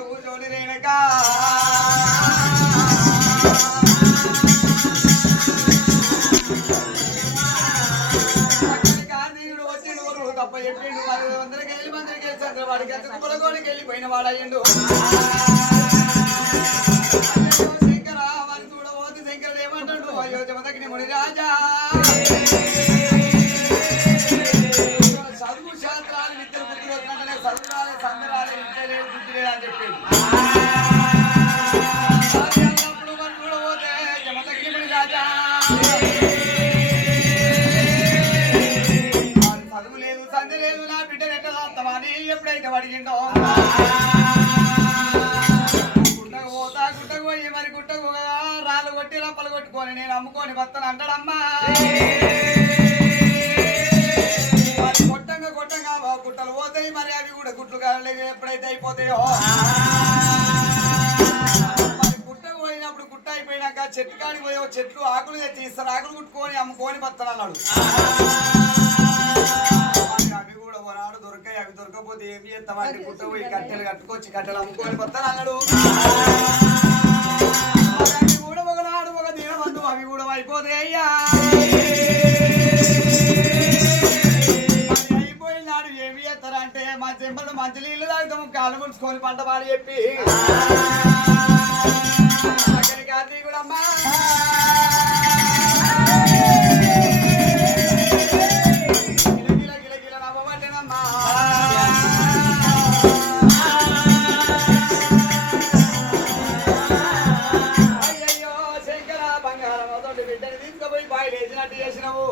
కూర్చొని రేణక గాంధీయుడు వచ్చిండు తప్ప చెప్పిండు 10 మందికి చంద్రవాడికి కులగోడికి వెళ్ళిపోయిన వాడయ్యిండు. శంకర వారి చూడబోతు శంకరుడు ఏమంటాడు, అయ్యో జమదగ్ని ముని రాజా చదువు శాస్త్రాలు విద్యలు బుద్ధులు వచ్చినట్టునే చదువురాలే సందరాలే విద్య లేదు బుద్ధి లేదు అని చెప్పాడు. అప్పుడు మనం చూడబోతే జమదగ్ని ముని రాజా చదువు లేదు సంధి లేదు నా బిడ్డ నెట్టదాత్తమా అని ఎప్పుడైతే అడిగిండో గుట్టకు పోతా గుట్టకు పోయి మరి గుట్టకు రాళ్ళు కొట్టి రప్పలు కొట్టుకొని నేను అమ్ముకొని బత్తను అంటాడమ్మా. కొట్టంగా కొట్టంగా గుట్టలు పోతాయి మరి అవి కూడా గుట్లు కాలేదు ఎప్పుడైతే అయిపోతాయో మరి గుట్టకు పోయినప్పుడు గుట్ట అయిపోయినాక చెట్టు కాడికి పోయో చెట్లు ఆకులు తెచ్చి ఇస్తారు ఆకులు కుట్టుకొని అమ్ముకొని బత్తను అన్నాడు. అవి కూడా ఒకనాడు దొరికాయి అవి దొరకపోతే ఏం చేస్తామంటే గుట్ట పోయి కట్టెలు కట్టుకొచ్చి కట్టెలు అమ్ముకొని బత్తను అన్నాడు. అవి కూడా ఒకనాడు ఒక దినమందు అవి కూడా అయిపోతాయి అయ్యా. అయిపోయినాడు ఏమి చేస్తారంటే మా చెంపలు మంచి నీళ్ళు తాగుతాము కాళ్ళు ముంచుకొని పంట పాడి చెప్పి అక్కడికి అది కూడా అమ్మా గిలగిల నవ్వబట్టేనమ్మా. అయ్యయ్యో శంకర బంగారం బిడ్డని తీసుకుపోయి బాయిలు వేసినట్టు చేసినావు.